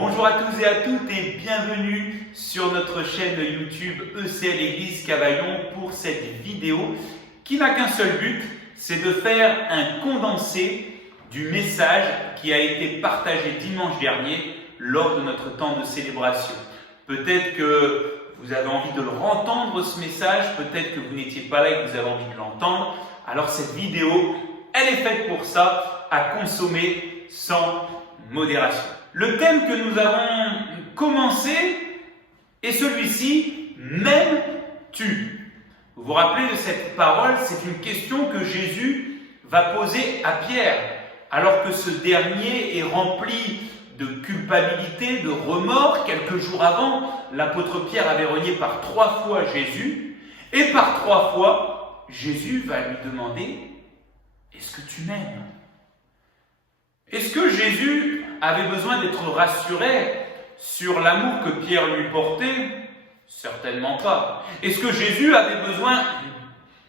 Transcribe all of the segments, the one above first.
Bonjour à tous et à toutes et bienvenue sur notre chaîne YouTube ECL Église Cavaillon pour cette vidéo qui n'a qu'un seul but, c'est de faire un condensé du message qui a été partagé dimanche dernier lors de notre temps de célébration. Peut-être que vous avez envie de le entendre ce message, peut-être que vous n'étiez pas là et que vous avez envie de l'entendre. Alors cette vidéo, elle est faite pour ça, à consommer sans modération. Le thème que nous avons commencé est celui-ci, m'aimes-tu? Vous vous rappelez de cette parole, c'est une question que Jésus va poser à Pierre, alors que ce dernier est rempli de culpabilité, de remords. Quelques jours avant, l'apôtre Pierre avait renié par 3 fois Jésus, et par 3 fois, Jésus va lui demander « Est-ce que tu m'aimes ?» Est-ce que Jésus avait besoin d'être rassuré sur l'amour que Pierre lui portait? Certainement pas. Est-ce que Jésus avait besoin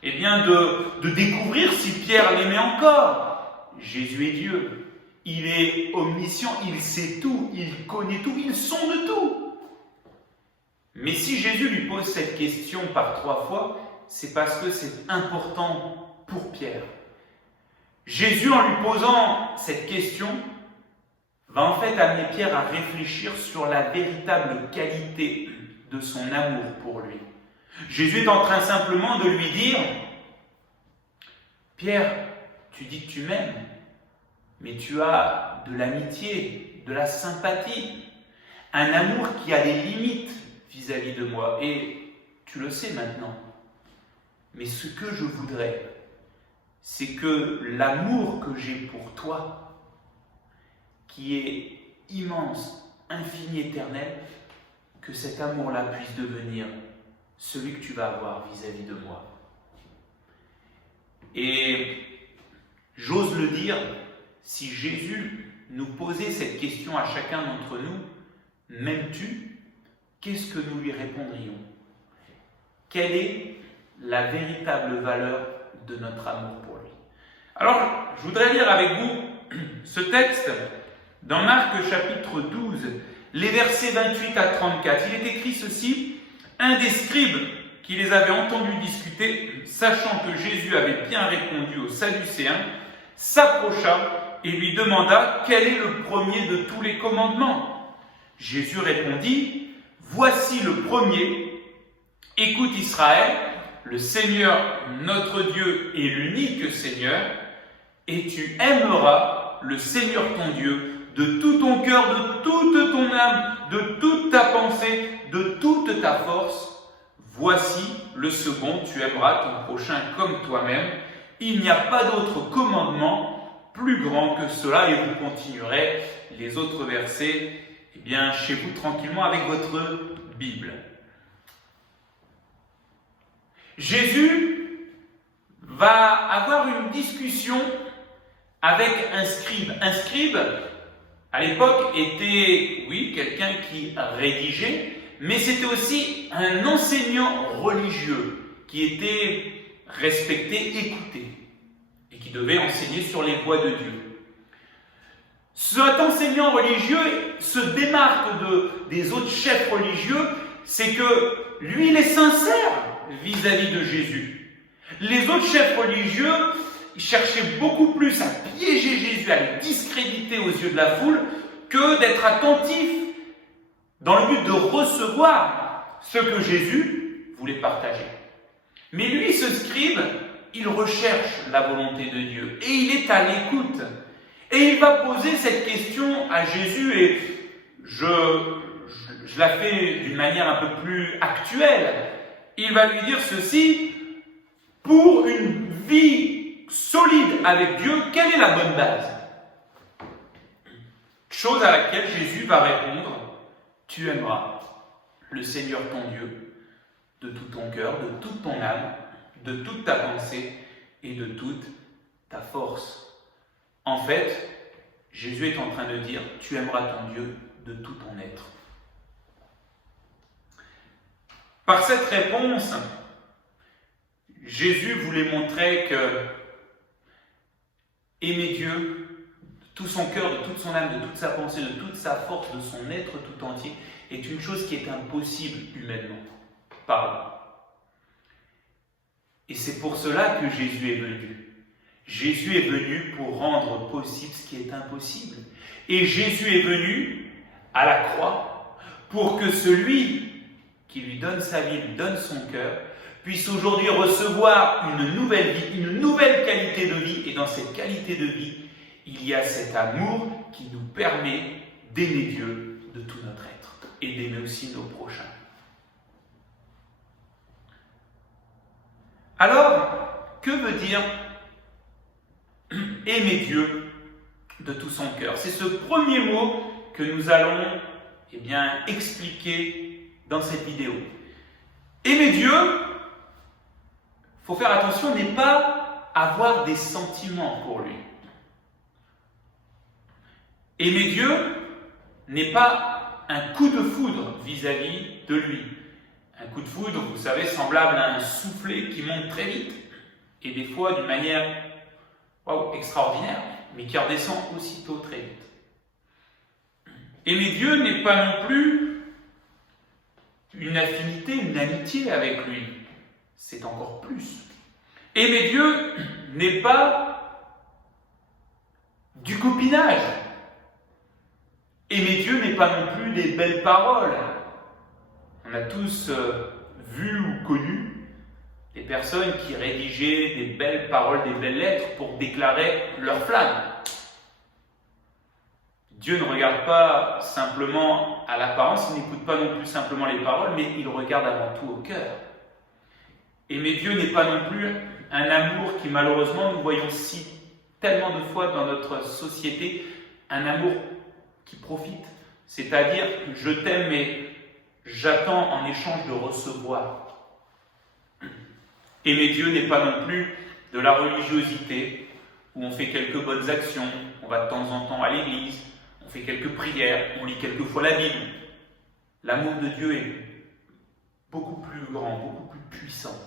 de découvrir si Pierre l'aimait encore? Jésus est Dieu. Il est omniscient, il sait tout, il connaît tout, il sonde tout. Mais si Jésus lui pose cette question par 3 fois, c'est parce que c'est important pour Pierre. Jésus, en lui posant cette question, va en fait amener Pierre à réfléchir sur la véritable qualité de son amour pour lui. Jésus est en train simplement de lui dire « Pierre, tu dis que tu m'aimes, mais tu as de l'amitié, de la sympathie, un amour qui a des limites vis-à-vis de moi, et tu le sais maintenant. Mais ce que je voudrais, c'est que l'amour que j'ai pour toi, qui est immense, infini, éternel, que cet amour-là puisse devenir celui que tu vas avoir vis-à-vis de moi. » Et j'ose le dire, si Jésus nous posait cette question à chacun d'entre nous, « M'aimes-tu » qu'est-ce que nous lui répondrions? Quelle est la véritable valeur de notre amour pour lui? Alors, je voudrais lire avec vous ce texte dans Marc chapitre 12, les versets 28 à 34. Il est écrit ceci: un des scribes qui les avait entendus discuter, sachant que Jésus avait bien répondu aux Sadducéens, s'approcha et lui demanda quel est le premier de tous les commandements. Jésus répondit: voici le premier. Écoute Israël, le Seigneur notre Dieu est l'unique Seigneur, et tu aimeras le Seigneur ton Dieu de tout ton cœur, de toute ton âme, de toute ta pensée, de toute ta force. Voici le second, tu aimeras ton prochain comme toi-même. Il n'y a pas d'autre commandement plus grand que cela. Et vous continuerez les autres versets chez vous tranquillement avec votre Bible. Jésus va avoir une discussion avec un scribe. Un scribe, à l'époque, était, oui, quelqu'un qui rédigeait, mais c'était aussi un enseignant religieux qui était respecté, écouté, et qui devait enseigner sur les voies de Dieu. Cet enseignant religieux se démarque des autres chefs religieux, c'est que lui, il est sincère vis-à-vis de Jésus. Les autres chefs religieux cherchaient beaucoup plus à piéger Jésus, à le discréditer aux yeux de la foule, que d'être attentifs dans le but de recevoir ce que Jésus voulait partager. Mais lui, ce scribe, il recherche la volonté de Dieu et il est à l'écoute. Et il va poser cette question à Jésus, et je la fais d'une manière un peu plus actuelle. Il va lui dire ceci: pour une vie solide avec Dieu, quelle est la bonne base? Chose à laquelle Jésus va répondre: tu aimeras le Seigneur ton Dieu de tout ton cœur, de toute ton âme, de toute ta pensée et de toute ta force. En fait, Jésus est en train de dire: tu aimeras ton Dieu de tout ton être. Par cette réponse, Jésus voulait montrer que aimer Dieu de tout son cœur, de toute son âme, de toute sa pensée, de toute sa force, de son être tout entier, est une chose qui est impossible humainement parlant. Et c'est pour cela que Jésus est venu. Jésus est venu pour rendre possible ce qui est impossible. Et Jésus est venu à la croix pour que celui qui lui donne sa vie, lui donne son cœur, puisse aujourd'hui recevoir une nouvelle vie, une nouvelle qualité de vie. Et dans cette qualité de vie, il y a cet amour qui nous permet d'aimer Dieu de tout notre être et d'aimer aussi nos prochains. Alors, que veut dire aimer Dieu de tout son cœur? C'est ce premier mot que nous allons expliquer dans cette vidéo. Aimer Dieu, il faut faire attention, n'est pas avoir des sentiments pour lui. Aimer Dieu n'est pas un coup de foudre vis-à-vis de lui. Un coup de foudre, vous savez, semblable à un soufflet qui monte très vite et des fois d'une manière extraordinaire, mais qui redescend aussitôt très vite. Aimer Dieu n'est pas non plus une affinité, une amitié avec lui. C'est encore plus. Aimer Dieu n'est pas du copinage. Aimer Dieu n'est pas non plus des belles paroles. On a tous vu ou connu des personnes qui rédigeaient des belles paroles, des belles lettres pour déclarer leur flamme. Dieu ne regarde pas simplement à l'apparence, il n'écoute pas non plus simplement les paroles, mais il regarde avant tout au cœur. Aimer Dieu n'est pas non plus un amour qui malheureusement nous voyons tellement de fois dans notre société, un amour qui profite, c'est-à-dire je t'aime mais j'attends en échange de recevoir. Aimer Dieu n'est pas non plus de la religiosité où on fait quelques bonnes actions, on va de temps en temps à l'église, on fait quelques prières, on lit quelques fois la Bible. L'amour de Dieu est beaucoup plus grand, beaucoup plus puissant.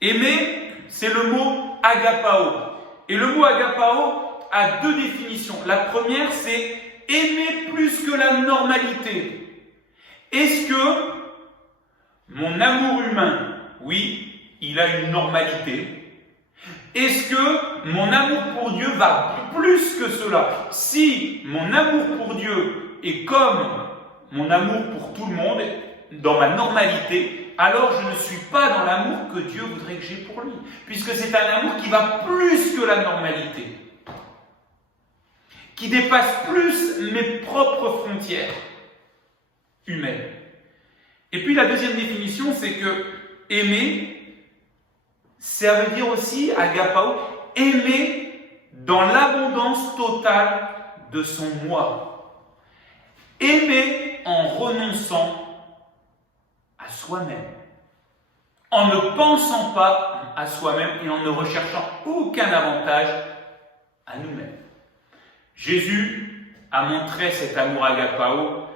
Aimer, c'est le mot agapao. Et le mot agapao a deux définitions. La première, c'est aimer plus que la normalité. Est-ce que mon amour humain, oui, il a une normalité? Est-ce que mon amour pour Dieu va plus que cela? Si mon amour pour Dieu est comme mon amour pour tout le monde, dans ma normalité, alors je ne suis pas dans l'amour que Dieu voudrait que j'ai pour lui. Puisque c'est un amour qui va plus que la normalité. Qui dépasse plus mes propres frontières humaines. Et puis la deuxième définition, c'est que aimer, ça veut dire aussi, agapao, aimer dans l'abondance totale de son moi. Aimer en renonçant à soi-même, en ne pensant pas à soi-même et en ne recherchant aucun avantage à nous-mêmes. Jésus a montré cet amour agapao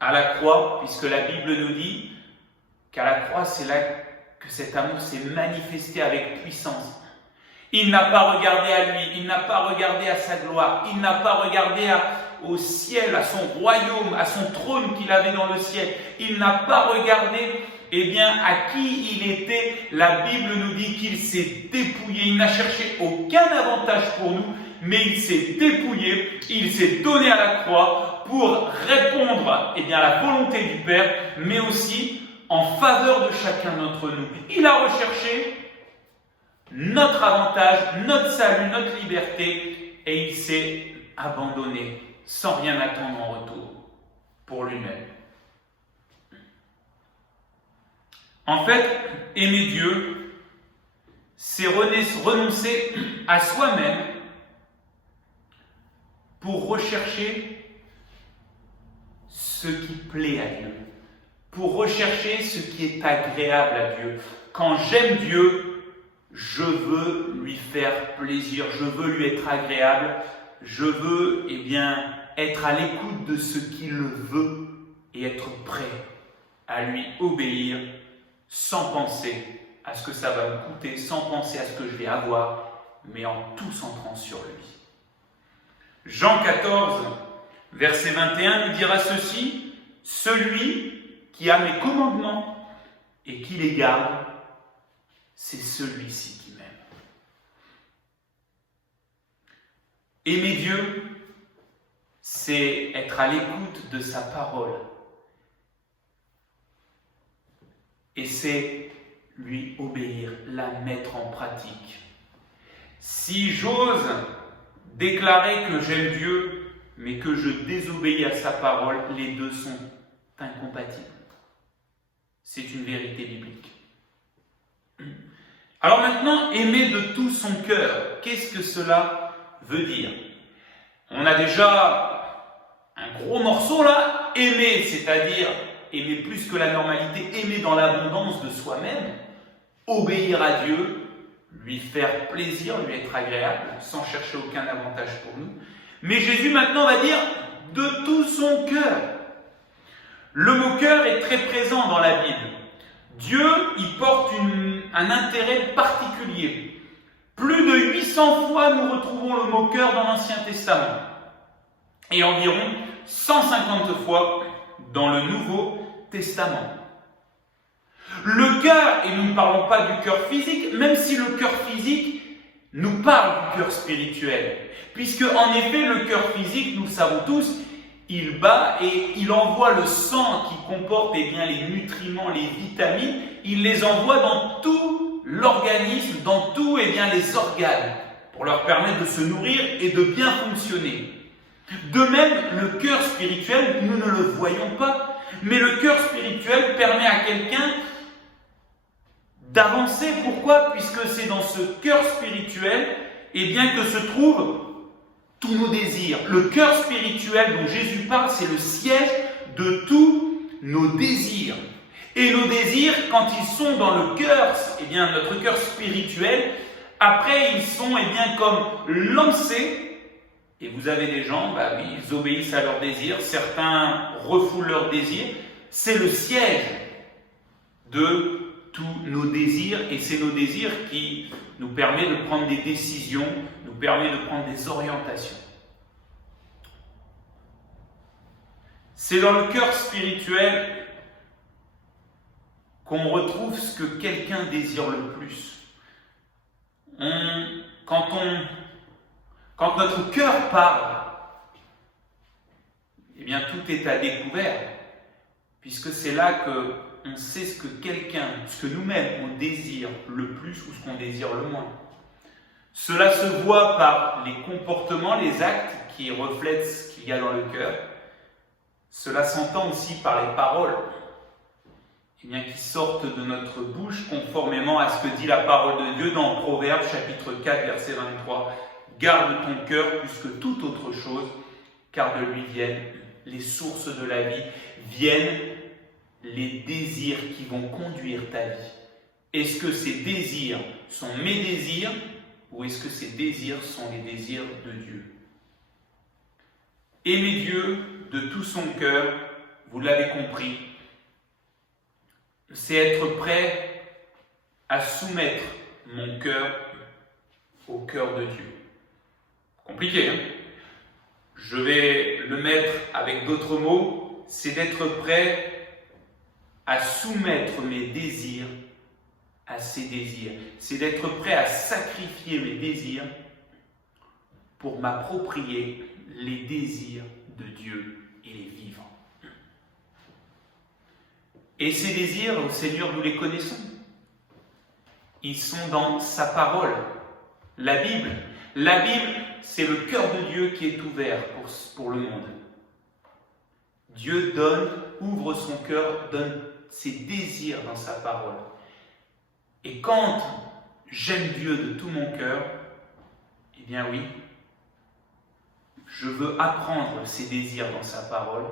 à la croix, puisque la Bible nous dit qu'à la croix, c'est là que cet amour s'est manifesté avec puissance. Il n'a pas regardé à lui, il n'a pas regardé à sa gloire, il n'a pas regardé au ciel, à son royaume, à son trône qu'il avait dans le ciel. Il n'a pas regardé à qui il était. La Bible nous dit qu'il s'est dépouillé, il n'a cherché aucun avantage pour nous, mais il s'est dépouillé, il s'est donné à la croix pour répondre à la volonté du Père, mais aussi en faveur de chacun d'entre nous. Il a recherché notre avantage, notre salut, notre liberté, et il s'est abandonné sans rien attendre en retour pour lui-même. En fait, aimer Dieu, c'est renoncer à soi-même pour rechercher ce qui plaît à Dieu, pour rechercher ce qui est agréable à Dieu. Quand j'aime Dieu, je veux lui faire plaisir, je veux lui être agréable, je veux être à l'écoute de ce qu'il veut et être prêt à lui obéir sans penser à ce que ça va me coûter, sans penser à ce que je vais avoir, mais en tout centrant sur lui. Jean 14, verset 21 nous dira ceci: « Celui qui a mes commandements et qui les garde, c'est celui-ci qui m'aime. » Aimer Dieu, c'est être à l'écoute de sa parole. Et c'est lui obéir, la mettre en pratique. Si j'ose déclarer que j'aime Dieu, mais que je désobéis à sa parole, les deux sont incompatibles. C'est une vérité biblique. Alors maintenant, aimer de tout son cœur, qu'est-ce que cela veut dire? On a déjà un gros morceau là, aimer, c'est-à-dire aimer plus que la normalité, aimer dans l'abondance de soi-même, obéir à Dieu, lui faire plaisir, lui être agréable, sans chercher aucun avantage pour nous. Mais Jésus maintenant va dire de tout son cœur. Le mot cœur est très présent dans la Bible. Dieu y porte un intérêt particulier. Plus de 800 fois nous retrouvons le mot cœur dans l'Ancien Testament et environ 150 fois dans le Nouveau Testament. Le cœur, et nous ne parlons pas du cœur physique, même si le cœur physique nous parle du cœur spirituel. Puisque, en effet, le cœur physique, nous le savons tous, il bat et il envoie le sang qui comporte les nutriments, les vitamines, il les envoie dans tout l'organisme, dans tous les organes, pour leur permettre de se nourrir et de bien fonctionner. De même, le cœur spirituel, nous ne le voyons pas, mais le cœur spirituel permet à quelqu'un d'avancer. Pourquoi? Puisque c'est dans ce cœur spirituel que se trouvent tous nos désirs. Le cœur spirituel dont Jésus parle, c'est le siège de tous nos désirs. Et nos désirs, quand ils sont dans le cœur, notre cœur spirituel, après ils sont comme lancés. Et vous avez des gens, ils obéissent à leurs désirs, certains refoulent leurs désirs. C'est le siège de tous nos désirs, et c'est nos désirs qui nous permettent de prendre des décisions, nous permettent de prendre des orientations. C'est dans le cœur spirituel qu'on retrouve ce que quelqu'un désire le plus. Quand notre cœur parle, tout est à découvert, puisque c'est là qu'on sait ce que nous-mêmes on désire le plus ou ce qu'on désire le moins. Cela se voit par les comportements, les actes qui reflètent ce qu'il y a dans le cœur. Cela s'entend aussi par les paroles qui sortent de notre bouche conformément à ce que dit la parole de Dieu dans Proverbes chapitre 4 verset 23. « Garde ton cœur plus que toute autre chose, car de lui viennent les sources de la vie, viennent les désirs qui vont conduire ta vie. » Est-ce que ces désirs sont mes désirs ou est-ce que ces désirs sont les désirs de Dieu? Aimer Dieu de tout son cœur, vous l'avez compris, c'est être prêt à soumettre mon cœur au cœur de Dieu. Compliqué, hein? Je vais le mettre avec d'autres mots, c'est d'être prêt à soumettre mes désirs à ses désirs. C'est d'être prêt à sacrifier mes désirs pour m'approprier les désirs de Dieu et les vivre. Et ces désirs, au Seigneur, nous les connaissons. Ils sont dans sa parole, la Bible. La Bible, c'est le cœur de Dieu qui est ouvert pour le monde. Dieu ouvre son cœur, donne ses désirs dans sa parole. Et quand j'aime Dieu de tout mon cœur, oui, je veux apprendre ses désirs dans sa parole.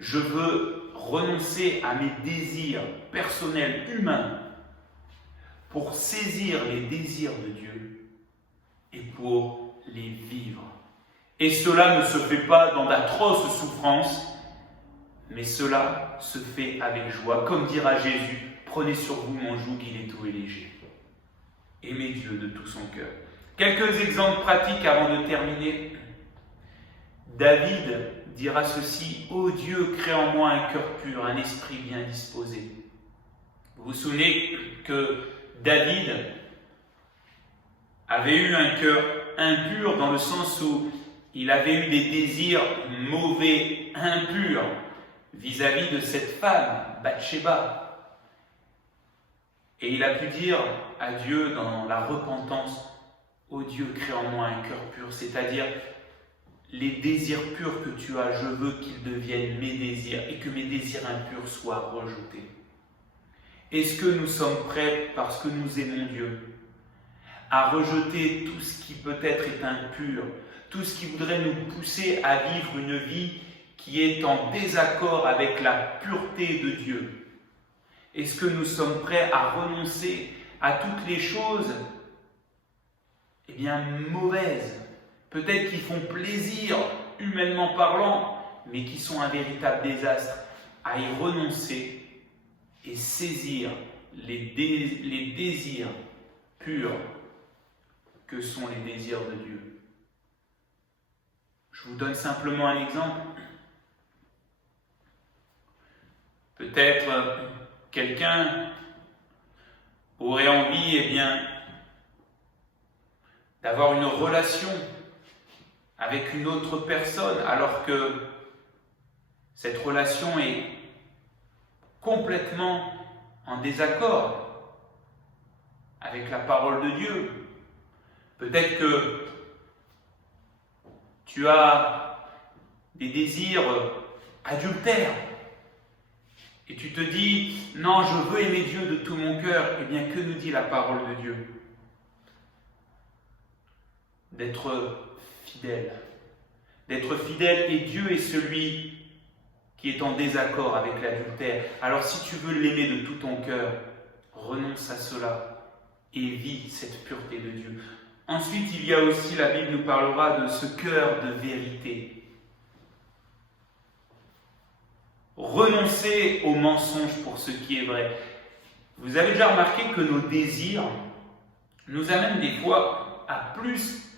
Je veux renoncer à mes désirs personnels, humains, pour saisir les désirs de Dieu et pour les vivre. Et cela ne se fait pas dans d'atroces souffrances, mais cela se fait avec joie. Comme dira Jésus, « Prenez sur vous mon joug, il est doux et léger. » Aimez Dieu de tout son cœur. Quelques exemples pratiques avant de terminer. David dira ceci: « Ô Dieu, crée en moi un cœur pur, un esprit bien disposé. » Vous vous souvenez que David avait eu un cœur impur dans le sens où il avait eu des désirs mauvais, impurs, vis-à-vis de cette femme, Bathsheba. Et il a pu dire à Dieu dans la repentance: « Ô Dieu, crée en moi un cœur pur », c'est-à-dire les désirs purs que tu as, je veux qu'ils deviennent mes désirs et que mes désirs impurs soient rejetés. Est-ce que nous sommes prêts, parce que nous aimons Dieu, à rejeter tout ce qui peut-être est impur, tout ce qui voudrait nous pousser à vivre une vie qui est en désaccord avec la pureté de Dieu? Est-ce que nous sommes prêts à renoncer à toutes les choses mauvaises, peut-être qui font plaisir, humainement parlant, mais qui sont un véritable désastre, à y renoncer et saisir les désirs purs que sont les désirs de Dieu? Je vous donne simplement un exemple. Peut-être quelqu'un aurait envie, d'avoir une relation avec une autre personne, alors que cette relation est complètement en désaccord avec la parole de Dieu. Peut-être que tu as des désirs adultères et tu te dis: non, je veux aimer Dieu de tout mon cœur. Eh bien, que nous dit la parole de Dieu? D'être fidèle. D'être fidèle, et Dieu est celui qui est en désaccord avec l'adultère. Alors si tu veux l'aimer de tout ton cœur, renonce à cela et vis cette pureté de Dieu. Ensuite, il y a aussi, la Bible nous parlera de ce cœur de vérité. Renoncer au mensonge pour ce qui est vrai. Vous avez déjà remarqué que nos désirs nous amènent des fois à plus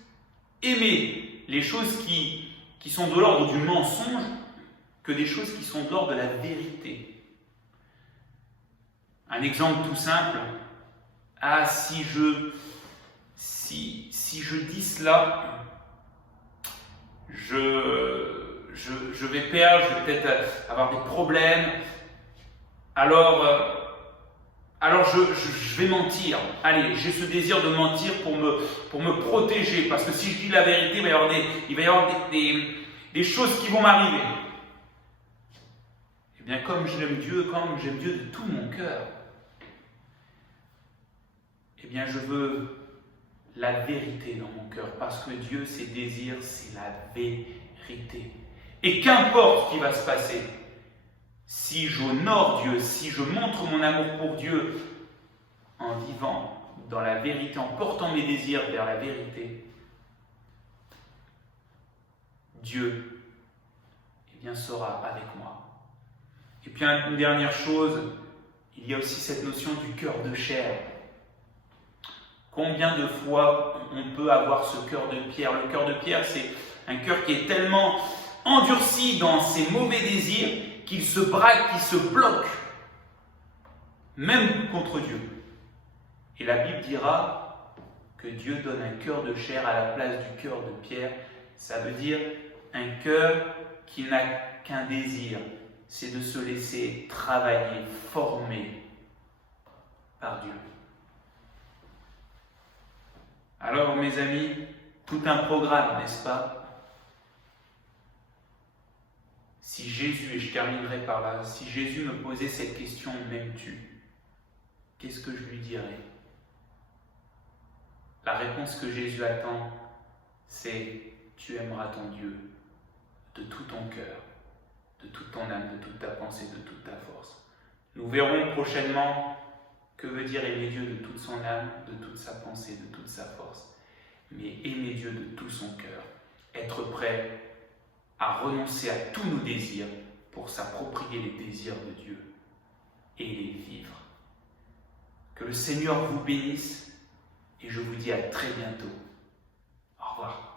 aimer les choses qui sont de l'ordre du mensonge que des choses qui sont de l'ordre de la vérité. Un exemple tout simple: si je dis cela, je vais perdre, je vais peut-être avoir des problèmes, alors je vais mentir. Allez, j'ai ce désir de mentir pour me protéger, parce que si je dis la vérité, il va y avoir des choses qui vont m'arriver. Eh bien, comme j'aime Dieu de tout mon cœur, eh bien, je veux la vérité dans mon cœur, parce que Dieu, ses désirs, c'est la vérité. Et qu'importe ce qui va se passer, si j'honore Dieu, si je montre mon amour pour Dieu en vivant dans la vérité, en portant mes désirs vers la vérité, Dieu, sera avec moi. Et puis une dernière chose, il y a aussi cette notion du cœur de chair. Combien de fois on peut avoir ce cœur de pierre? Le cœur de pierre, c'est un cœur qui est tellement endurci dans ses mauvais désirs qu'il se braque, qu'il se bloque, même contre Dieu. Et la Bible dira que Dieu donne un cœur de chair à la place du cœur de pierre. Ça veut dire un cœur qui n'a qu'un désir, c'est de se laisser travailler, former par Dieu. Alors, mes amis, tout un programme, n'est-ce pas? Si Jésus, et je terminerai par là, si Jésus me posait cette question, m'aimes-tu? Qu'est-ce que je lui dirais? La réponse que Jésus attend, c'est: tu aimeras ton Dieu de tout ton cœur, de toute ton âme, de toute ta pensée, de toute ta force. Nous verrons prochainement que veut dire aimer Dieu de toute son âme, de toute sa pensée, de toute sa force. Mais aimer Dieu de tout son cœur, être prêt à renoncer à tous nos désirs pour s'approprier les désirs de Dieu et les vivre. Que le Seigneur vous bénisse et je vous dis à très bientôt. Au revoir.